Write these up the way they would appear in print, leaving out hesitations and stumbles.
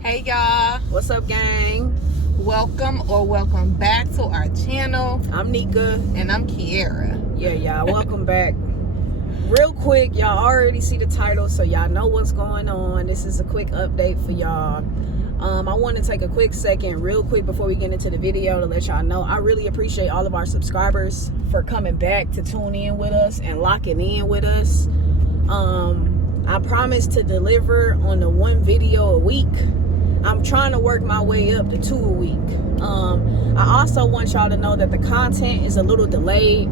Hey y'all, What's up, gang? welcome back to our channel. I'm Nika. And I'm Kierra. Yeah, y'all, welcome back. Real quick, y'all already see the title, so y'all know what's going on. This is a quick update for y'all. I want to take a quick second, real quick, before we get into the video to let y'all know I really appreciate all of our subscribers for coming back to tune in with us and locking in with us. I promise to deliver on the 1 video a week. I'm trying to work my way up to 2 a week. I also want y'all to know that the content is a little delayed.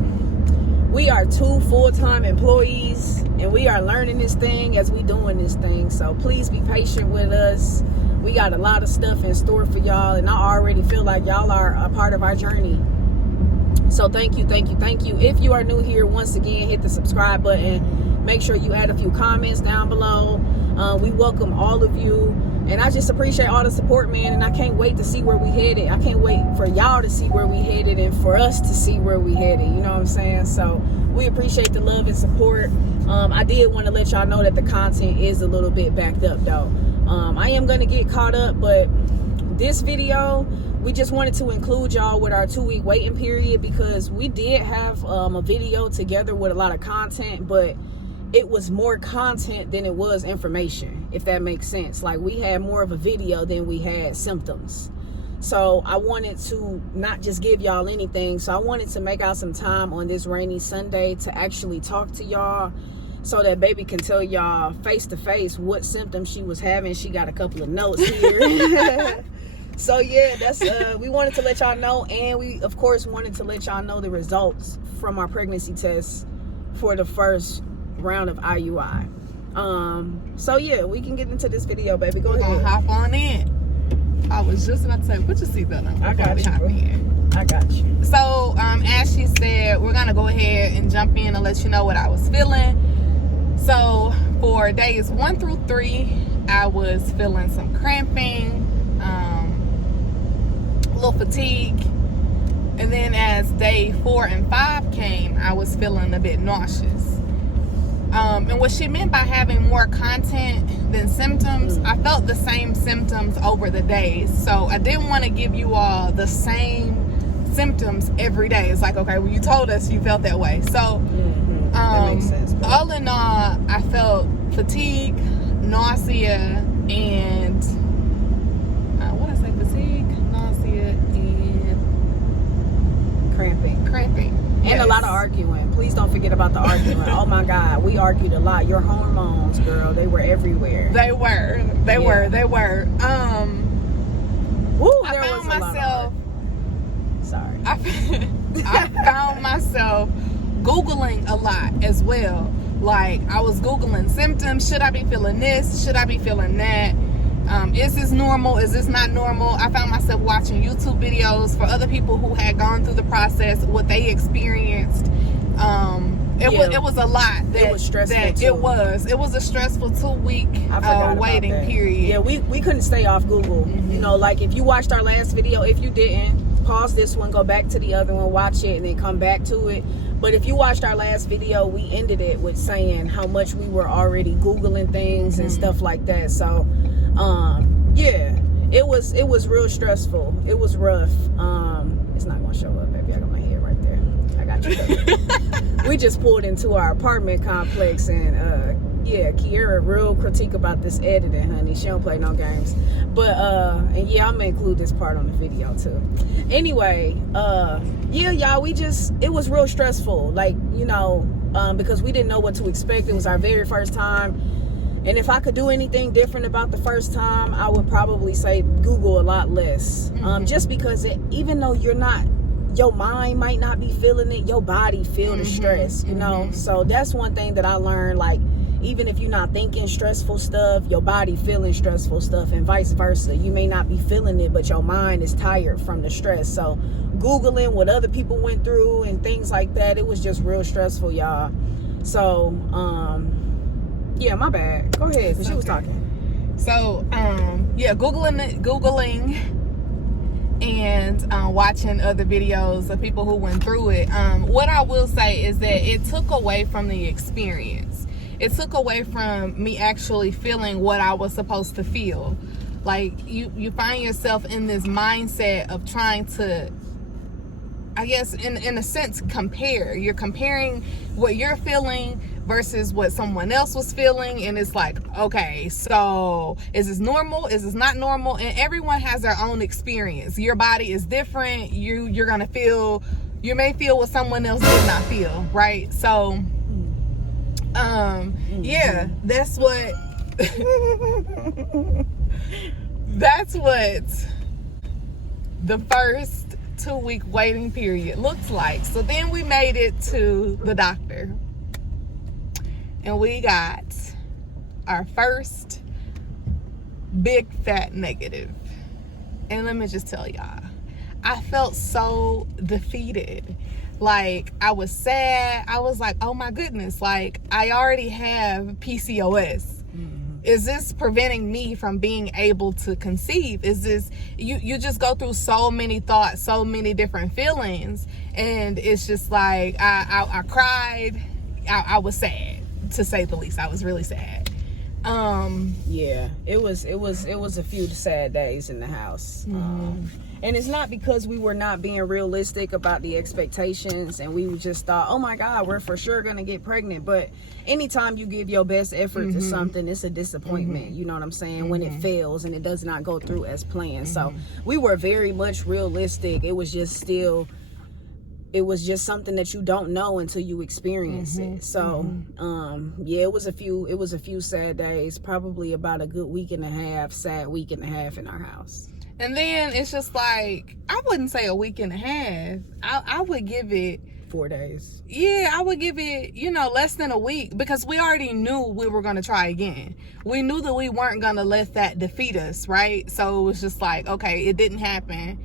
We are 2 full-time employees and we are learning this thing as we doing this thing. So please be patient with us. We got a lot of stuff in store for y'all, and I already feel like y'all are a part of our journey. So thank you. If you are new here, once again, hit the subscribe button. Make sure you add a few comments down below. We welcome all of you. And I just appreciate all the support, man. And I can't wait to see where we headed. I can't wait for y'all to see where we headed and for us to see where we headed. You know what I'm saying? So we appreciate the love and support. I did want to let y'all know that the content is a little bit backed up, though. I am going to get caught up, but this video, we just wanted to include y'all with our 2-week waiting period because we did have a video together with a lot of content, but it was more content than it was information, if that makes sense. Like, we had more of a video than we had symptoms. So I wanted to not just give y'all anything. So I wanted to make out some time on this rainy Sunday to actually talk to y'all so that baby can tell y'all face to face what symptoms she was having. She got a couple of notes here. So yeah, that's we wanted to let y'all know, and we of course wanted to let y'all know the results from our pregnancy test for the first round of IUI. So yeah, we can get into this video, baby. Go ahead. Hop on in. I was just about to say, put your seatbelt on. I got you. I got you. So, as she said, we're gonna go ahead and jump in and let you know what I was feeling. So, for days 1 through 3, I was feeling some cramping, a little fatigue, and then as day 4 and 5 came, I was feeling a bit nauseous. And what she meant by having more content than symptoms, I felt the same symptoms over the days. So I didn't want to give you all the same symptoms every day. It's like, okay, well, you told us you felt that way. So that makes sense. all in all, I felt fatigue, nausea, and what did I say? Fatigue, nausea, and Cramping. Yes. And a lot of arguing. Please don't forget about the arguing. Oh my God, we argued a lot. Your hormones, girl, they were everywhere. They were. Woo, I found myself. Sorry. I found myself Googling a lot as well. Like, I was Googling symptoms. Should I be feeling this? Should I be feeling that? Is this normal? Is this not normal? I found myself watching YouTube videos for other people who had gone through the process, what they experienced. It was a lot. It was stressful too. It was a stressful 2-week waiting period. Yeah, we couldn't stay off Google. Mm-hmm. You know, like if you watched our last video, if you didn't, pause this one, go back to the other one, watch it, and then come back to it. But if you watched our last video, we ended it with saying how much we were already Googling things and stuff like that. So yeah, it was real stressful. It was rough. It's not gonna show up, baby. I got my head right there. I got you. We just pulled into our apartment complex, and yeah, Kierra real critique about this editing, honey. She don't play no games. But and yeah, I'm gonna include this part on the video too. Anyway, yeah, y'all, it was real stressful, like, you know, because we didn't know what to expect. It was our very first time. And if I could do anything different about the first time, I would probably say Google a lot less. Just because even though your mind might not be feeling it, your body feel the stress, you know? So that's one thing that I learned, like, even if you're not thinking stressful stuff, your body feeling stressful stuff, and vice versa. You may not be feeling it, but your mind is tired from the stress. So Googling what other people went through and things like that, it was just real stressful, y'all. So, yeah, my bad. Go ahead, because she was talking. So, yeah, Googling and watching other videos of people who went through it. What I will say is that it took away from the experience. It took away from me actually feeling what I was supposed to feel. Like you find yourself in this mindset of trying to, I guess, in a sense, compare. You're comparing what you're feeling versus what someone else was feeling, and it's like, okay, so is this normal? Is this not normal? And everyone has their own experience. Your body is different. You're gonna feel, you may feel what someone else did not feel, right? So, yeah, that's what that's what the first 2-week waiting period looks like. So then we made it to the doctor, and we got our first big fat negative. And let me just tell y'all, I felt so defeated. Like, I was sad. I was like, oh my goodness, like, I already have PCOS. Is this preventing me from being able to conceive? Is this, you just go through so many thoughts, so many different feelings, and it's just like, I cried. I was sad, to say the least. I was really sad. Yeah, it was a few sad days in the house. And it's not because we were not being realistic about the expectations, and we just thought, oh my God, we're for sure gonna get pregnant. But anytime you give your best effort to something, it's a disappointment. You know what I'm saying? When it fails and it does not go through as planned. So we were very much realistic. It was just something that you don't know until you experience it. So yeah, it was a few sad days, probably about a good week and a half, sad week and a half in our house. And then it's just like, I wouldn't say a week and a half. I would give it 4 days. Yeah, I would give it, less than a week, because we already knew we were going to try again. We knew that we weren't going to let that defeat us, right? So it was just like, okay, it didn't happen.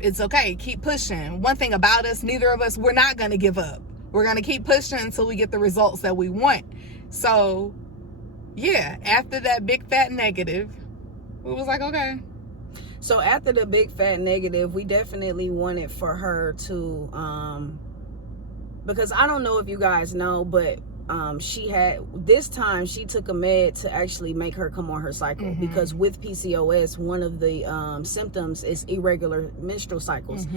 It's okay. Keep pushing. One thing about us, neither of us, we're not going to give up. We're going to keep pushing until we get the results that we want. So, yeah, after that big fat negative, we was like, okay. So after the big fat negative, we definitely wanted for her to, because I don't know if you guys know, but she took a med to actually make her come on her cycle, because with PCOS, one of the symptoms is irregular menstrual cycles.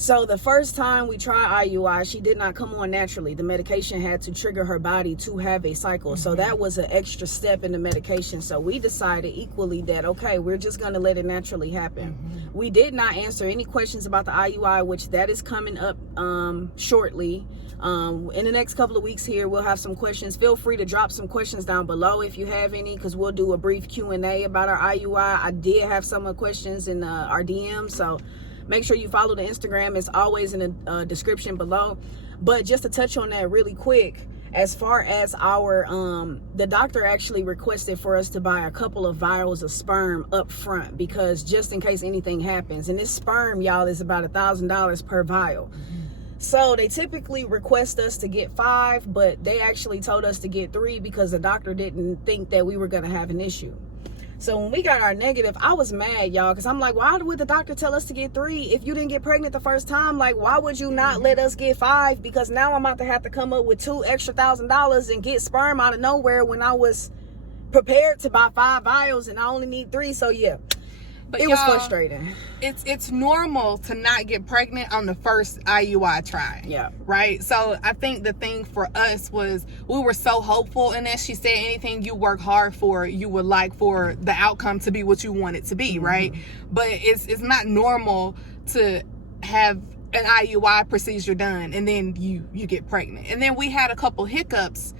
So the first time we tried IUI, she did not come on naturally. The medication had to trigger her body to have a cycle. So that was an extra step in the medication. So we decided equally that, okay, we're just going to let it naturally happen. We did not answer any questions about the IUI, which that is coming up shortly. In the next couple of weeks here, we'll have some questions. Feel free to drop some questions down below if you have any, because we'll do a brief Q&A about our IUI. I did have some questions in our DM, so make sure you follow the Instagram. It's always in the description below. But just to touch on that really quick, as far as our, the doctor actually requested for us to buy a couple of vials of sperm up front, because just in case anything happens. And this sperm, y'all, is about $1,000 per vial. So they typically request us to get 5, but they actually told us to get 3 because the doctor didn't think that we were going to have an issue. So when we got our negative, I was mad, y'all, because I'm like, why would the doctor tell us to get 3 if you didn't get pregnant the first time? Like, why would you not let us get 5? Because now I'm about to have to come up with $2 extra $1,000 and get sperm out of nowhere when I was prepared to buy 5 vials and I only need 3. So yeah, but it was frustrating. It's normal to not get pregnant on the first IUI try. Yeah. Right? So I think the thing for us was, we were so hopeful, and as she said, anything you work hard for, you would like for the outcome to be what you want it to be, right? But it's not normal to have an IUI procedure done and then you get pregnant. And then we had a couple hiccups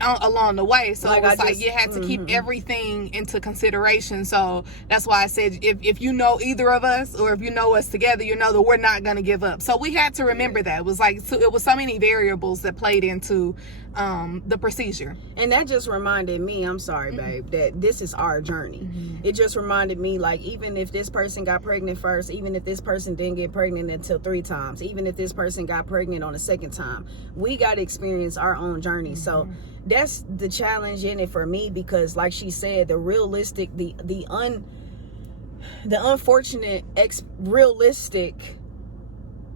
along the way, so it was like you had to keep everything into consideration. So that's why I said, if you know either of us, or if you know us together, you know that we're not going to give up. So we had to remember that it was like, it was so many variables that played into the procedure. And that just reminded me, I'm sorry babe, that this is our journey. It just reminded me, like, even if this person got pregnant first, even if this person didn't get pregnant until 3 times, even if this person got pregnant on the 2nd time, we got to experience our own journey. So that's the challenge in it for me, because like she said, the realistic, the unfortunate realistic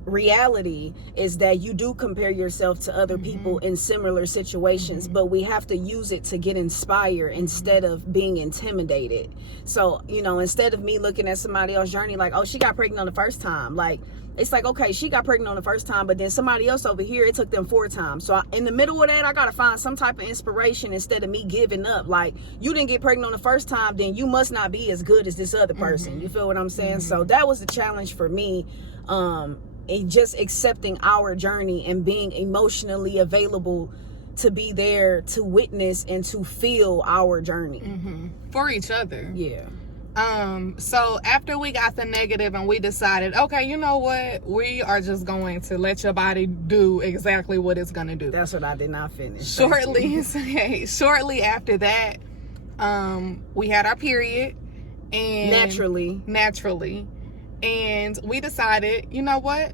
reality is that you do compare yourself to other people in similar situations, but we have to use it to get inspired instead of being intimidated. So, you know, instead of me looking at somebody else's journey like, oh, she got pregnant on the first time, like, it's like, okay, she got pregnant on the first time, but then somebody else over here, it took them 4 times. So in the middle of that, I got to find some type of inspiration instead of me giving up. Like, you didn't get pregnant on the first time, then you must not be as good as this other person. You feel what I'm saying? So that was the challenge for me, and just accepting our journey and being emotionally available to be there to witness and to feel our journey. For each other. Yeah. So after we got the negative and we decided, okay, you know what? We are just going to let your body do exactly what it's going to do. That's what I did not finish. Shortly after that, we had our period. And naturally. And we decided, you know what?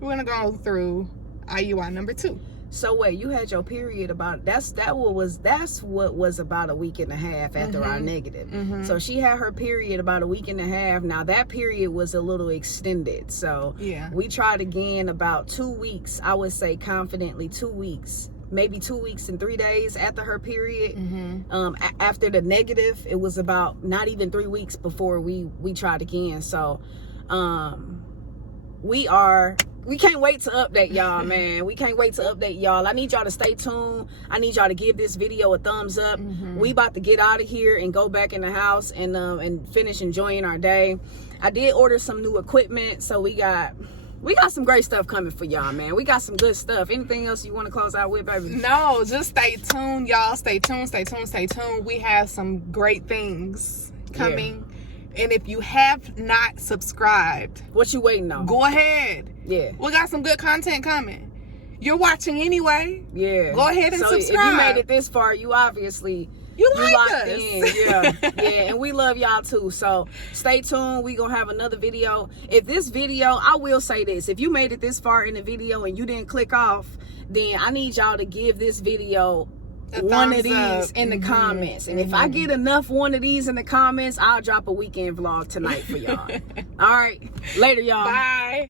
We're going to go through IUI number 2. So wait, you had your period about that's what was about a week and a half after our negative. So she had her period about a week and a half. Now that period was a little extended. So yeah, we tried again about 2 weeks. I would say confidently 2 weeks, maybe 2 weeks and 3 days after her period. After the negative, it was about not even 3 weeks before we tried again. So we can't wait to update y'all, man. We can't wait to update y'all. I need y'all to stay tuned. I need y'all to give this video a thumbs up. We about to get out of here and go back in the house and finish enjoying our day. I did order some new equipment, so we got some great stuff coming for y'all, man. We got some good stuff. Anything else you want to close out with, baby? No, just stay tuned, y'all. Stay tuned. We have some great things coming. Yeah. And if you have not subscribed, what you waiting on? Go ahead. Yeah. We got some good content coming. You're watching anyway. Yeah. Go ahead and subscribe. If you made it this far, you obviously you like us. In. Yeah. And we love y'all too. So stay tuned. We gonna have another video. If this video, I will say this, if you made it this far in the video and you didn't click off, then I need y'all to give this video one of these in the comments. And if I get enough one of these in the comments, I'll drop a weekend vlog tonight for y'all. All right. Later, y'all. Bye.